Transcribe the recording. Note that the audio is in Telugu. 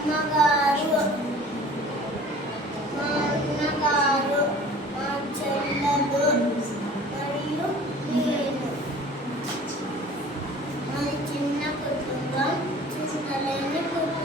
అమ్మగారు, మా అన్నగారు, మా చెల్లెలు మరియు నేను. మాది చిన్న కుటుంబం, చింతలేని కుటుంబం.